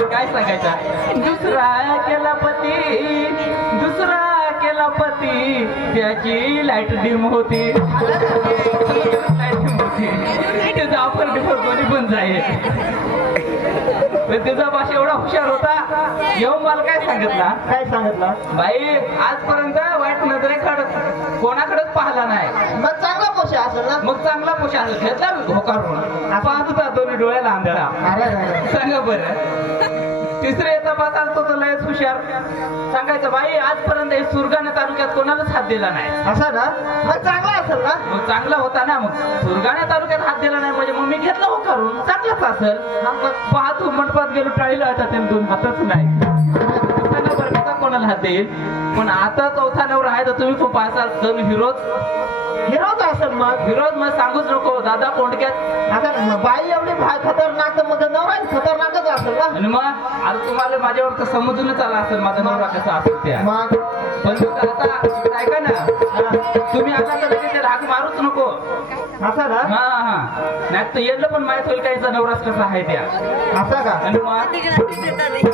काय सांगायचा दुसरा केला पती त्याची लाईट डिम होती त्याचा आपण कोणी पण जाईल त्याचा भाषा एवढा हुशार होता येऊन मला काय सांगितलं बाई आजपर्यंत वाईट नजरेकडे कोणाकडेच पाहिला नाही मग चांगला पोषा असेल ना. मग चांगला पोषा असेल घेतला होकार पाहत होता दोन्ही डोळ्याला आंधळा सांगा बरं तिसरे येता पाहता तो तर लयच हुशार सांगायचं बाई आजपर्यंत सुरगाणा तालुक्यात कोणालाच हात दिला नाही असा ना. मग चांगला असेल ना. मग चांगला होता ना मग सुरगाणा तालुक्यात हात दिला नाही म्हणजे मग मी घेतला हो करून चांगलाच असेल पाहतो मंडपात गेलो टाळीला होता त्यांनी दोन हातच नाही सांगा बरं कसा कोणाला हात देईल पण आता चौथा नवरा आहे तर तुम्ही खूप पाहसाल दोन हिरोच असेल मग. विरोध मग सांगूच नको दादा कोंडक्यात आता बाई एवढी खतरनाक तर मग नवरा खतरनाकच असेल ना. आणि मग आता तुम्हाला माझ्यावर तर समजूनच आला असेल माझा नवरा कसा असेल त्या मग पण आता ऐका ना तुम्ही आता तर लगेच राग मारूच नको असा ना. हा नाही तर येलं पण माहित होईल का याचा नवराच कसा आहे त्या असा का. आणि मग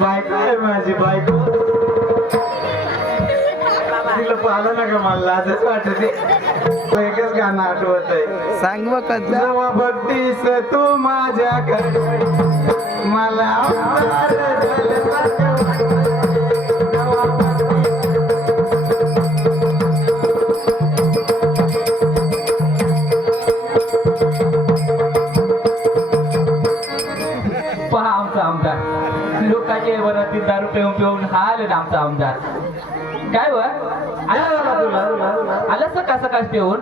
बायको आहे माझी बायको तिला पाहिलं ना का मला लाजच वाटते एकच गाणं आठवत आहे सांग मग जेव्हा बघतीस तू माझ्याकडे मला अवतार झाल्यासारखं वाटतं. जेव्हा पहा आमचा आमदार लोकांच्या वरातीत दारू पिऊन पिऊन हाल आमचा आमदार काय व आलं सकाळ सकाळ पिऊन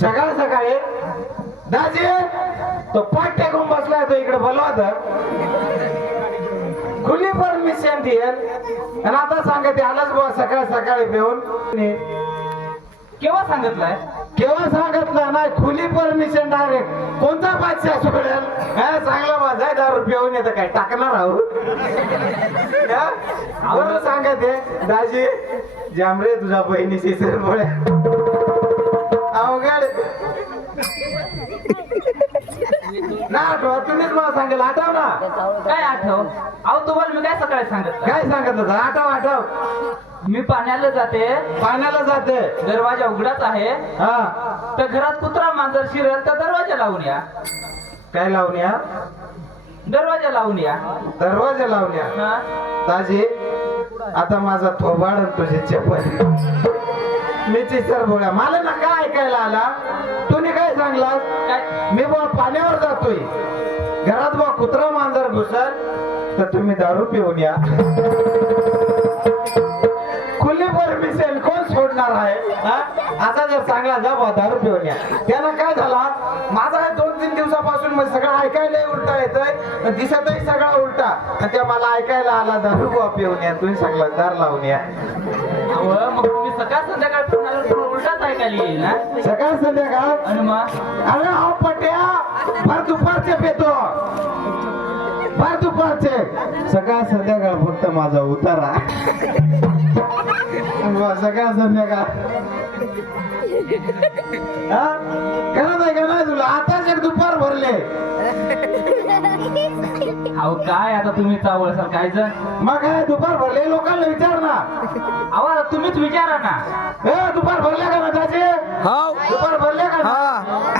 सकाळ सकाळी दाजी तो पाठ टेकून बसलाय तो इकडे बोलवा खुली परमिशन देईल आणि आता सांगते आलाच बुवा सकाळ सकाळी पिऊन केव्हा सांगितलंय केव्हा सांगितलं नाही खुली परमिशन डायरेक्ट कोणता बादशाह सोडेल हा चांगला माझा दारू पिऊन येतं काय टाकणार आहोत बरं सांगते दाजी जांभरे तुझ्या बहिणीशी सरबोळ्या अवघड ना आठवा तुम्हीच मला सांगेल आठव ना काय आठव अहो तुम्हाला मी काय सकाळी सांगितलं काय सांगत होता आठव आठव मी पाण्याला जाते पाण्याला जाते दरवाजा उघडाच आहे हा तर घरात कुत्रा मांजर शिरेल तर दरवाजा लावून या काय लावून या दरवाजा लावून या दरवाजा लावून या हा दाजी आता माझा थोबाड आणि तुझी चप्पल मी चिसर बोळ्या मला ना काय ऐकायला आला तुम्ही काय सांगला काय मी बुवा पाण्यावर जातोय घरात बुवा कुत्रा मांजर घुसल तर तुम्ही दारू पिऊन या खुली परमिशन कोण सोडणार आहे हा? आता जर चांगला जा बुवा दारू पिऊन या त्यानं काय झाला माझा 2-3 दिवसापासून मग सगळं ऐकायला उलटा येतोय दिसतही सगळा उलटा आणि त्या मला ऐकायला आला दारू बुवा पिऊन या तुम्ही सांगला दार लावून या अहो, मग तुम्ही सकाळ संध्याकाळ पिऊन आल्यावर तुम्हाला उलटाच ऐकायला येईल ना सकाळ संध्याकाळ आणि मग अरे हा पट्या भर दुपारचे पेतो भर दुपारचे सकाळ संध्याकाळ फक्त माझा उतारा सकाळ संध्याकाळ हा करत आहे का नाही तुला आताच एक दुपार भरले अहो काय आता तुम्ही चावळसाल काय जण मग काय दुपार भरले लोकांना विचार ना अहो आता तुम्हीच विचारा ना दुपार भरले का ना त्याचे दुपार भरले का ना?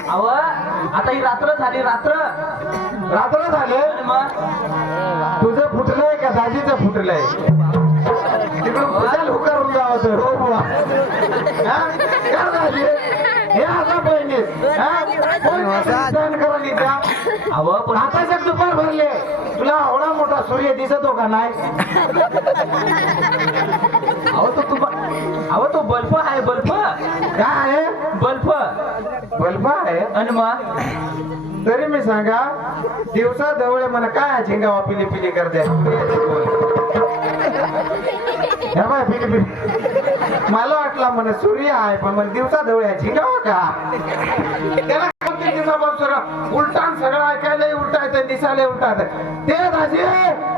अहो आता ही रात्र झाली रात्र रात्र झाले आणि मग तुझं फुटलंय का दाजीचं फुटलंय तिकडून खुशाल हुकारून जावं हो बुवा हा? काय दाजी हे असा बहिणीस हा? कोण सहन करून माऊलीचा अहो पण आताच दुपार भरले तुला एवढा मोठा सूर्य दिसतो का नाही अहो तो बल्ब आहे बल्ब काय आहे बल्ब बल्ब आहे आणि मग तरी मी सांगा दिवसा जवळ मला काय झिंगावा पिली पिली करते हे बाय पिली पिली मला वाटला म्हणे सूर्य आहे पण मला दिवसा जवळ झिंगावा का त्याला कोणत्या दिवसापासून सगळं उलटा सगळं ऐकायला उलटा येतं दिसायला उलटा येतं ते राजे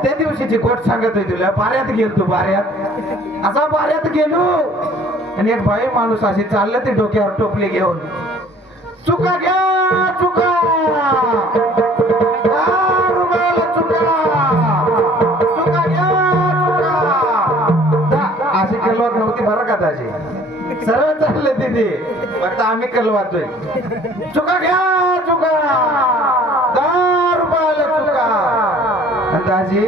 त्या दिवशीची गोट सांगत होती तुला बाऱ्यात गेल तू बाऱ्यात असा बाऱ्यात गेलो आणि एक बाई माणूस अशी चाललं ते डोक्यावर टोपली घेऊन चुका घ्या चुका अशी कलवात नव्हती बरं का त्याची सरळ चालले तिथे फक्त आम्ही कलवातोय चुका घ्या चुका 10 रुपयाला चुका आणि दाजी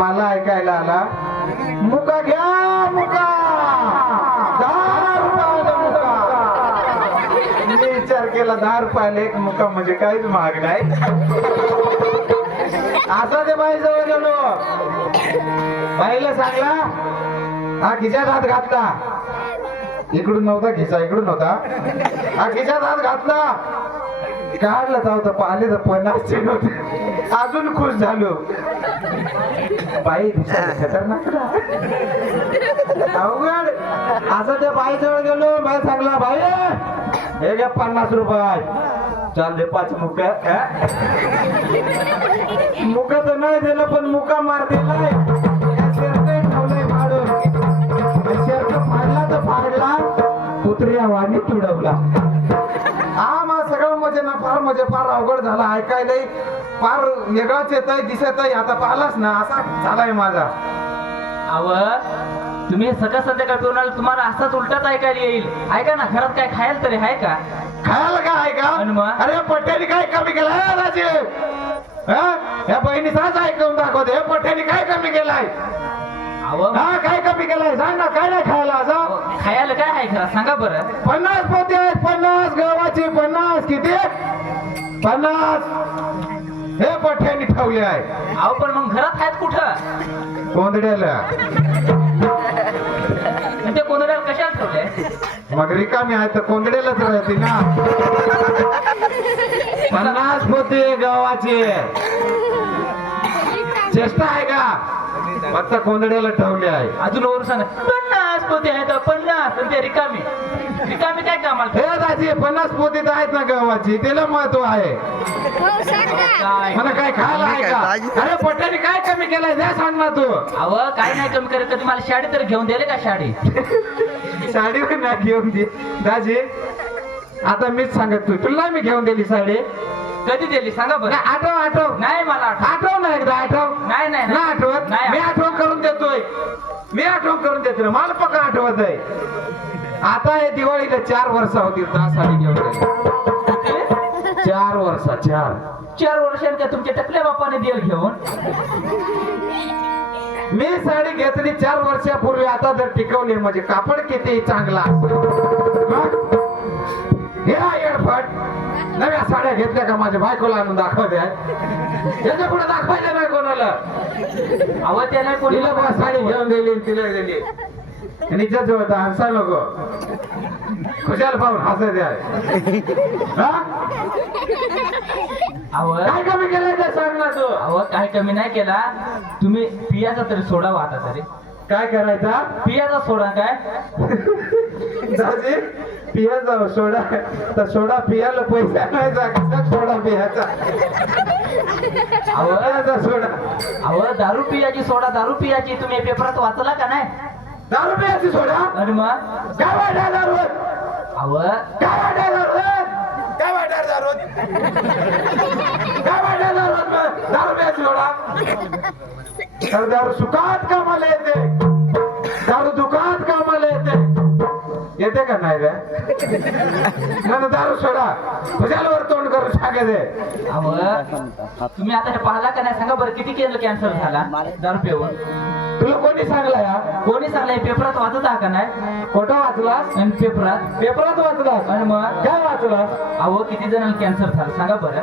मला ऐकायला आला मुका घ्या मुका 10 रुपयाला मुका मी विचार केला 10 रुपयाला एक मुका म्हणजे काहीच महाग नाही असा ते बाई जवळ गेलो बाईला सांगला हा खिशात हात घातला इकडून नव्हता खिसा इकडून होता हा खिशात हात घातला काढलं तर पाहिले तर 50 नव्हते अजून खुश झालो बाई खतरनाक अवघड असं त्या बाई जवळ गेलो बाई सांगला बाई हे घ्या 50 रुपये चाल दे 5 मुका मुका तर नाही दिलं पण मुका मार दिलाय ठेवलंय फाडून शर्ट फाडला तर फाडला कुत्र्या वाणी तुडवला हा मग सगळं म्हणजे ना फार म्हणजे फार अवघड झाला ऐकायला फार वेगळाच येत आहे दिसत आहे आता पाहिलाच ना असा झालाय माझा अव तुम्ही सकाळ संध्याकाळ पिऊन आले तुम्हाला असाच उलटाच ऐकायला येईल ऐका ना घरात काय खायला तरी आहे का खायला काय आहे आणि का मग? अरे पट्ट्याने काय कमी केलाय राजे या बहिणीचाच ऐकून दाखवते हे पट्ट्याने काय कमी केलाय अव हा काय कमी केलाय सांग ना काय नाही खायला असं खायला काय आहे खरं सांगा बरं 50 पोते आहेत 50 गव्हाची 50 किती 50 हे पठ्याने ठेवले आहे अहो पण मग घरात आहेत कुठं कोंदड्याला ते कोणाला कशाला ठेवले मग रिकामी आहे तर कोंदड्यालाच राहते ना 50 पोते गव्हाचे चेष्टा आहे का फक्त कोंदड्याला ठेवले आहे अजून वर सांगा 50 पोते आहेत 50 पण ते रिकामी रिकामी काय कामाला हे दाजी 50 पोते तर आहेत ना गव्हाची त्याला महत्व आहे काय मला काय खायला आहे का अरे पट्ट्याने काय कमी केलंय द्या सांग ना तू अव काय नाही कमी करत कधी मला शाडी तर घेऊन दिले का शाडी साडी पण नाही घेऊन दे दाजी आता मीच सांगत तुला मी घेऊन दिली साडी कधी दिली सांगा बरं आठव आठव नाही मला आठव ना एकदा आठव नाही नाही ना आठवत नाही. मी आठवण करून देतोय मी आठवण करून देतोय मला पक्का आठवत आहे आता हे दिवाळीला 4 वर्ष होतील त्या साडी घेऊन गेली 4 वर्ष 4 वर्षांच्या तुमच्या टकल्या बापाने दिल घेऊन मी साडी घेतली 4 वर्षापूर्वी आता जर टिकवली म्हणजे कापड किती चांगला एडफट नव्या साड्या घेतल्या का माझ्या बायकोला आणून दाखवते त्याच्या पुढे दाखवायचं नाही कोणाला अव त्याला कोणी तिला बघा साडी घेऊन दिली तिला दिली आणि जवळ हसा नको खुशाल पाहून हसायचे आहे अव काय कमी केलंय ते सांग ना तू अव काय कमी नाही केला तुम्ही पियाचा तरी सोडावा आता तरी काय करायचा पियाचा सोडा काय दाजी पियाचा सोडा तर सोडा पियाला पैसा नाही कसा सोडा पियाचा आवळाचा सोडा अव दारू पियाची सोडा दारू पियाची तुम्ही पेपरात वाचला का नाही दारू पियाची सोडा आणि मग काय वाटाय दारू अव काय वाटाय दारू काय वाटाय दारू काय वाटाय दारू दारू पियाची सोडा तर दारू सुखात कामाला येते दारू दुखात कामाला येते का नाही रे मला दारू सोडा खुशालवर तोंड करून सांगायचे अव तुम्ही आता हे पाहला का नाही सांगा बरं किती केलं कॅन्सर झाला दारू पिऊन तुला कोणी सांगला या कोणी सांगलंय पेपरात वाचत आहा का नाही खोटं वाचलास आणि पेपरात पेपरात वाचलास आणि मग काय वाचलास अहो किती जणांना कॅन्सर झालं सांगा बरं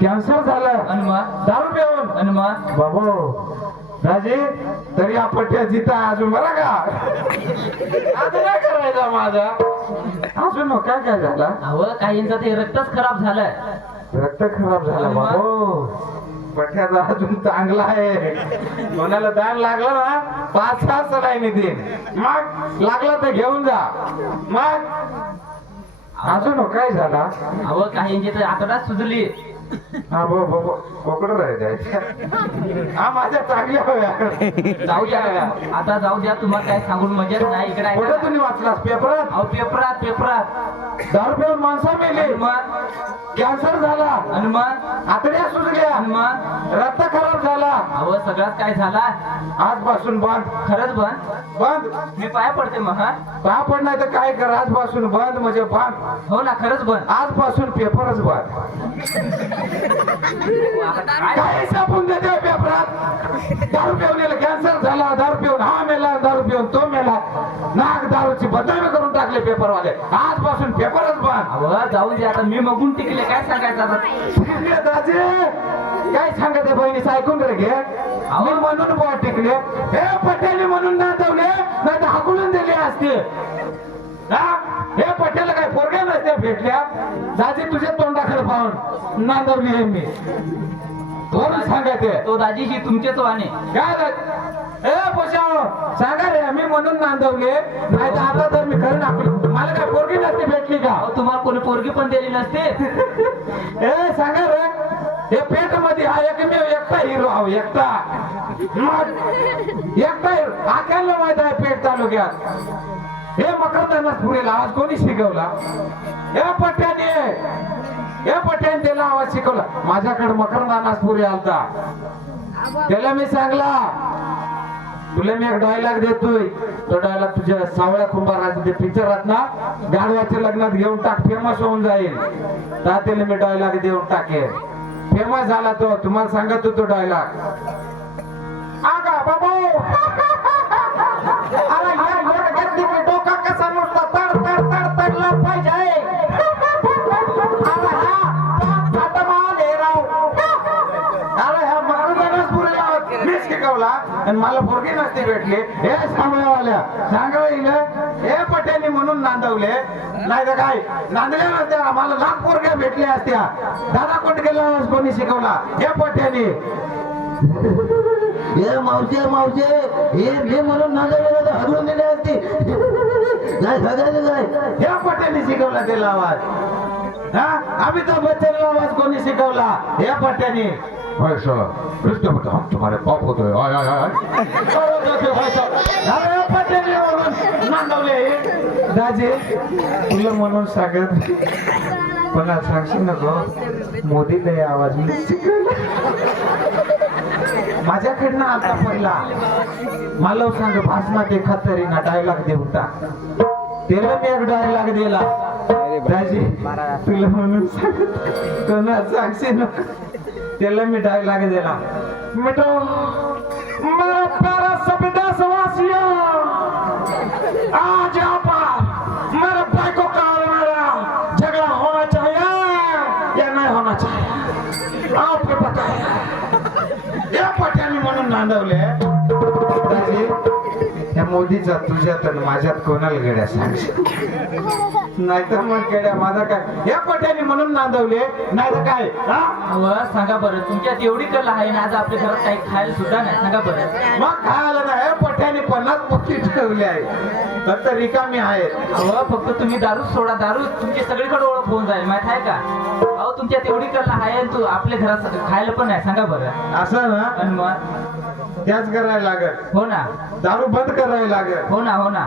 कॅन्सर झालं आणि मग दारू पिऊन आणि मग बाबू राजे तरी आपट्या जिता अजून बरा का आता काय करायचा माझा अजून मग काय काय झाला अहो काहींचं ते रक्तच खराब झालंय रक्त खराब झालं बाबू पठ्याचा अजून चांगला आहे कोणाला दान लागलं ना 5-6 सलाईनी देईन मग लागला तर घेऊन जा मग अजून काय झाला अहो काहींची तर आतडाच सुजली हा बाबा कोकडं राहायचं हा माझ्या चांगल्या हव्या जाऊ द्या आता जाऊ द्या तुम्हाला काय सांगून मजेत नाही इकडे ऐका कुठं ना. तुम्ही वाचलास पेपरात अहो पेपरात दारू पिऊन माणसं मेले आणि मग कॅन्सर झाला आणि मग आतड्या सुजल्या आणि मग रक्त खराब झाला अहो सगळंच काय झाला आजपासून बंद खरंच बंद बंद मी पाया पडते मग हा आपण नाही तर काय कर आजपासून बंद म्हणजे बंद हो ना खरंच बंद आजपासून पेपरच बंद काय काय छापून देते पेपरात दारू पिऊन याला कॅन्सर झाला दारू पिऊन हा मेला दारू पिऊन तो मेला नाक दारूची बदनामी करून टाकले पेपरवाले आजपासून पेपरच बंद अहो जाऊन दे आता मी मगून टिकले काय सांगायचं आता टिकले दाजे काय सांगत आहे बहिणीचं ऐकून रे घे मी म्हणून बुवा टिकले हे पटेली म्हणून नांदवले नाही तर हाकलून दिले असते हा हे पटेल काय पोरग्या नसत्या भेटल्या दाजी तुझ्या तोंडाकडे पाहून नांदवली आहे मी वरून सांगायचे तो दाजीशी तुमचेच वाणे काय ए पोशाव सांगा रे मी म्हणून नांदवले नाही तर आता तर मी खरं नाकलो मला काय पोरगी नसते भेटली का अहो तुम्हाला कोणी पोरगी पण दिली नसते ए सांगा रे हे पेट मध्ये हा एकमेव एकटा हिरो हा एकटा मग एकटा हिरो आख्याला माहित आहे पेट तालुक्यात हे मकरदानास पुरेला आवाज कोणी शिकवला हे पट्ट्याने हे पट्ट्याने त्याला आवाज शिकवला माझ्याकडे मकरदानास पुरे आलता त्याला मी सांगला तुला मी एक डायलॉग देतोय तो डायलॉग तुझ्या सावळ्या कुंभाराच्या पिक्चरात ना गाढवाच्या लग्नात घेऊन टाक फेमस होऊन जाईल तर त्याला मी डायलॉग देऊन टाकेन फेमस झाला तो तुम्हाला सांगतो तो डायलॉग आगा बाबू अरे या लोट घेतली की डोका कसा नुसता तड तड तड तडला पाहिजे अरे हा आता माले राव अरे हा महाराजांनाच पुरेला मी शिकवला आणि मला पोरगी नसती भेटली हे सांगण्यावाल्या सांगलं हे पटेली म्हणून नांदवले नाही तर काय नांदल्या नसत्या आम्हाला लाख पोरग्या भेटल्या असत्या दादा कोण गेला कोणी शिकवला हे पटेली हे मावशे हे म्हणून नांदवलेलं तर हरवून दिले असते काय सगळ्यांनी काय हे पटेली शिकवला त्याला आवाज हा अमिताभ बच्चनला आवाज कोणी शिकवला हे पटेली भाई साहब रिश्ते में तो हम तुम्हारे पाप होते हैं आय आय आय अरे पटेली म्हणून नांदवले दाजी तुला म्हणून सांगत पण सांगशील नको मोदीला आवाज मी शिकवला माझ्याकडनं आता पहिला मला सांग भाषणात एखाद तरी ना डायलॉग देऊन टाक त्याला मी एक डायलॉग दिला दाजी तुला म्हणून सांगत कोणा सांगशील नको त्याला मी डायलॉग दिला मिठो मेरा प्यारा सभी देशवासियों आज यहाँ पर मेरे भाई को काल मेरा झगड़ा होना चाहिए या नहीं होना चाहिए आपको बताया या पट्याने म्हणून नांदवले दाजी या मोदीचा तुझ्यात आणि माझ्यात कोणाला गड्या सांगशील नाहीतर मग गड्या माझा काय या पट्याने म्हणून नांदवले नाही तर काय हा अहो सांगा बरं तुमच्यात एवढी कला आहे ना आज आपल्या घरात काही खायला सुद्धा नाही सांगा बरं मग काय आलं ना हे पट्याने 50 पोटी ठेवले आहे फक्त रिकामी आहेत अहो फक्त तुम्ही दारू सोडा दारू तुमची सगळीकडे ओळख होऊन जाईल माहित आहे का अहो तुमच्यात एवढी कला आहे आणि तू आपल्या घरात खायला पण आहे सांगा बरं असं ना आणि मग त्याच करायला लागत हो ना दारू बंद करायला लागत हो ना हो ना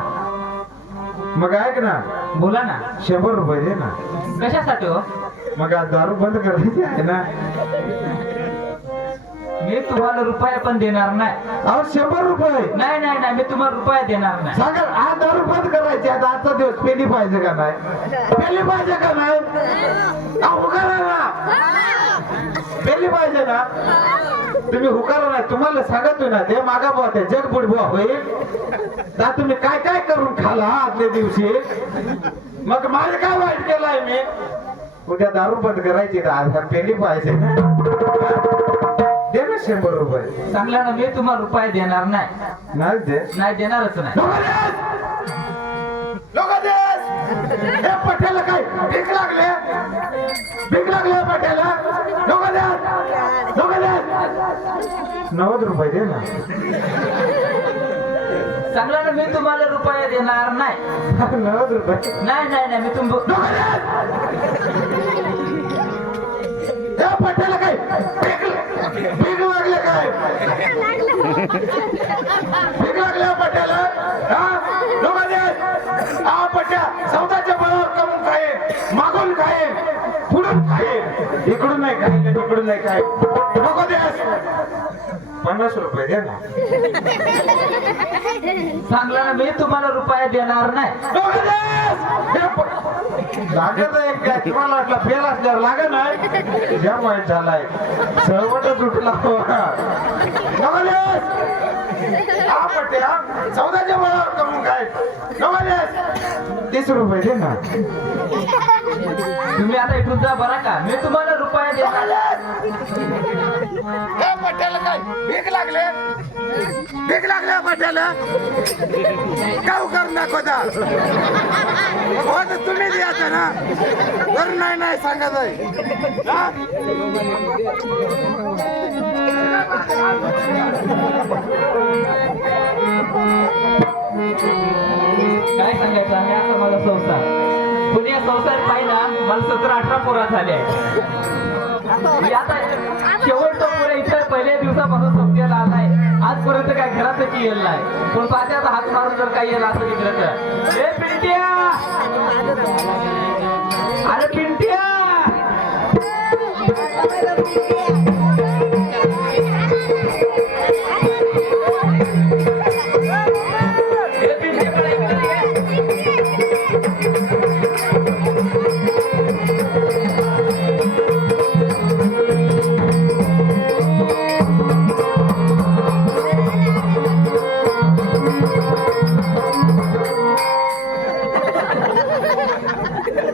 मग ऐक ना बोला ना 100 रुपये दे ना कशासाठी हो मग आज दारू बंद करायची आहे ना मी तुम्हाला रुपया पण देणार नाही अहो 100 रुपये नाही नाही नाही मी तुम्हाला रुपया देणार नाही सांगा आज दारू बंद करायची आता आजचा दिवस पेली पाहिजे का नाही पेली पाहिजे का नाही अहो करा ना पेली पाहिजे ना तुम्ही हुकारा नाही तुम्हाला सांगतोय ना ते मागा बुवा ते जग बुडबुवा होईल ता तुम्ही काय काय करून खाला आदल्या दिवशी मग माझं काय वाईट केलंय मी उद्या दारू बंद करायची का आज पेली पाहिजे ना दे ना 100 रुपये चांगला ना मी तुम्हाला रुपये देणार नाही नाही दे नाही देणारच नाही हे पट्याला काय भीक लागले पट्याला 90 रुपये दे ना चांगला ना मी तुम्हाला रुपये देणार नाही 90 रुपये नाही नाही नाही मी त्या पट्याला काय भीक लागले काय भीक लागल्या पट्याला हा पट्या सौदाच्या बळावर कमून खाये मागून खाये पुढून खाये इकडून नाही खाय तिकडून नाही खाय नको द्यास 50 रुपये दे ना चांगला ना मी तुम्हाला रुपये देणार नाही लागत एक काय तुम्हाला वाटलं फेल असल्यावर लागत नाही ज्या माहीत झालाय सर्वटच उठला पट्ट्या 14च्या बळावर कमून काय 30 रुपये दे ना तुम्ही आता इथून जा बरा का मी तुम्हाला रुपये देणार पट्ट्याला काय भीक लागले पट्ट्याला काय कर दाखवता तुम्ही द्यायचं ना तर नाही सांगत आहे काय सांगायचं आहे आता माझा संसार पुण्या संसार पाहिला मला 17-18 पोरा झाले मी आता शेवटचा पोरा इथं पहिल्या दिवसापासून संपलेला आलाय आजपर्यंत काय घरातच येईल नाही पण पाण्याचा हात मारून जर काही येईल असं निघलं तर ए पिंट्या अरे पिंट्या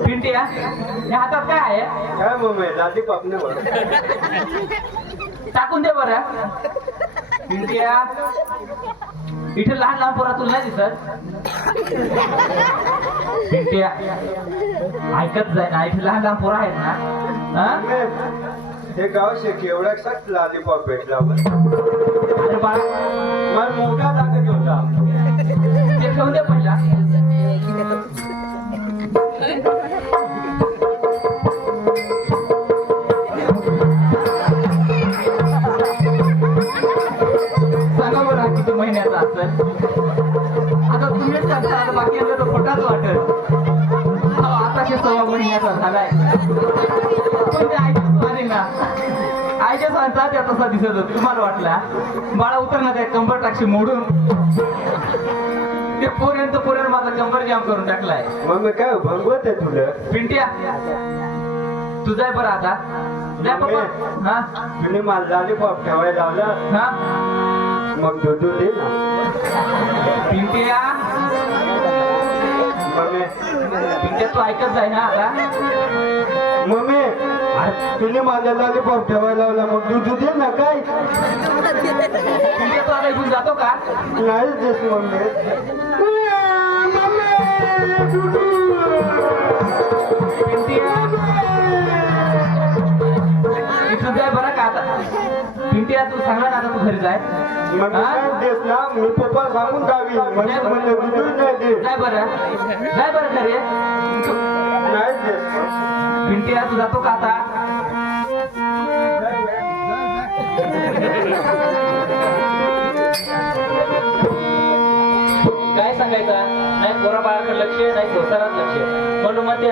पिंट्या या हातात काय आहे काय मम्मी दादी पापणे टाकून दे बरं पिंट्या इथे लहान पोरा तुला नाही दिसत पिंट्या ऐकत जाय ना इथे लहान पोरा आहेत ना हा? हे गाव शेकी एवढा सक्त लॉलीपॉप भेटला अरे बाळा मला मोठा दाखत होता ते ठेवून दे पहिला सांगा बरं किती महिन्याचा असेल आता तुम्हीच सांगता आता बाकी यांना तर खोटाच वाटेल आताशे 6 महिन्याचा झालाय पण ते ऐकत आले ना आईच्या सांगता त्या तसा दिसत होत तुम्हाला वाटला बाळा उतरणार त्या कंबर टाकशी मोडून ते पोऱ्यानं माझा कंबर जाम करून टाकलाय मग काय भगवत आहे तुला पिंट्या तू जाय बरं आता जाय पप्पा हा तुम्ही मला लॉलीपॉप ठेवायला लावलं हा मग दूध दे ना पिंट्या मम्मी पिंट्या तू ऐकत जाय ना आता मम्मी तुम्ही माझ्या लॉलीपॉप ठेवायला लावला मग दूध दे ना काय पिंट्या तू आता इथून जातो का नाही देत मम्मी इथून जाय बरं का आता पिंट्या तू सांगला ना आता तू घरी जाय मम्मी हा? काय देत ना मी पप्पा सांगून गावी म्हणजे म्हणलं दूध नाही दे जाय बरं घरी तू- नाही देत पिंट्या तू जातो का आता काय सांगायचं नाही पोरा बाळाकडे लक्ष नाही संसारात लक्ष म्हणून मध्ये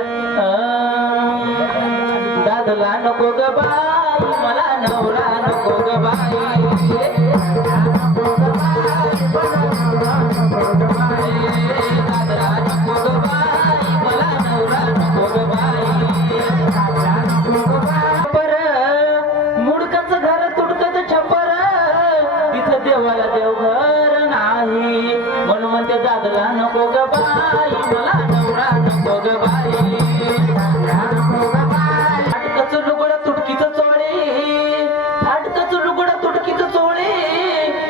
दादला नको ग बाई मला नवरा नको ग बाई दादला नको ग बाई मला नवरा नको ग बाई मुडकच घर तुडकत छपर देवाला देवघर नाही म्हणून म्हणते दादला नको ग बाई मला नवरा नको ग बाई फाटकच लुगडं तुटकीच चोळे फाटकच लुगडं तुटकीच चोळे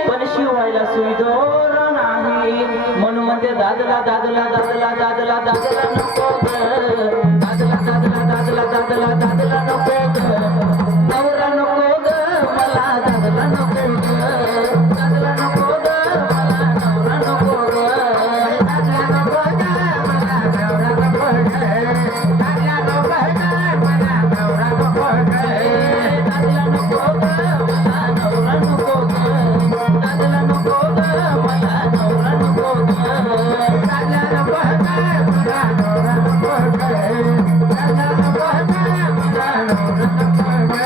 पण शिवायला सुईदोर नाही म्हणून म्हणते दादला दादला दादला दादला दादला नको ग दादला दादला दादला दादला दादला नको ग नवरा नको ग मला दादला नको ग दादला नको ग मला नवरा नको ग दादला नको ग मला नवरा नको ग दादला नको ग मला नवरा नको ग दादला नको ग मला नवरा नको ग दादला नको ग मला नवरा नको ग दादला नको ग मला नवरा नको ग दादला नको ग मला नवरा नको ग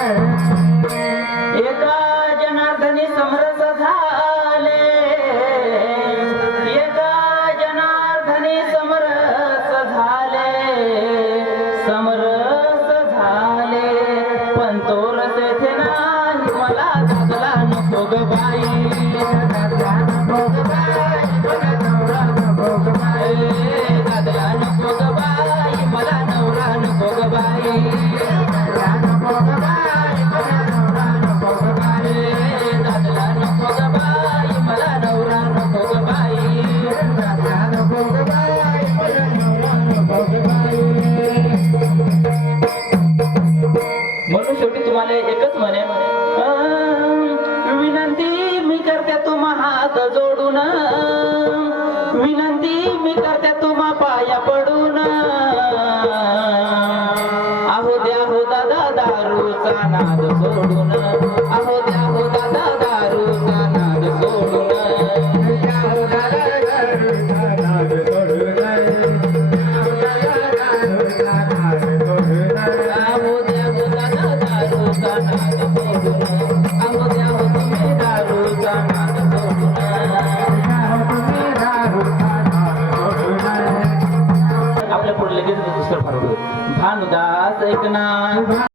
एका जनार्दनी समरस झाले एका जनार्दनी समरस झाले समरस झाले पण तो रस येथे नाही मला दादला नको ग बाई दादला नको ग बाई मला नवरा नको ग बाई दादला नको ग बाई मला नवरा नको ग बाई दादला नको ग बाई मला नवरा नको ग बाई दादला नको ग बाई मला नवरा नको ग बाई दादला नको ग बाई मला नवरा नको ग बाई म्हणून शेवटी तुम्हाला एकच म्हणे विनंती मी करते तुम्हा हात जोडून विनंती मी करते तुम्हा पाया पडून आहो द्या हो दादा दारूचा नाद सोडून आहो द्या हो दादा दारूचा नाद सोडून द्या हो दादा दारूचा नाद सोडून आहो द्या हो दादा दारूचा नाद सोडून आहो द्या हो तुम्ही दारूचा नाद सोडून आपल्या पुढे लगेच दुसरं फार भानुदास ऐकणार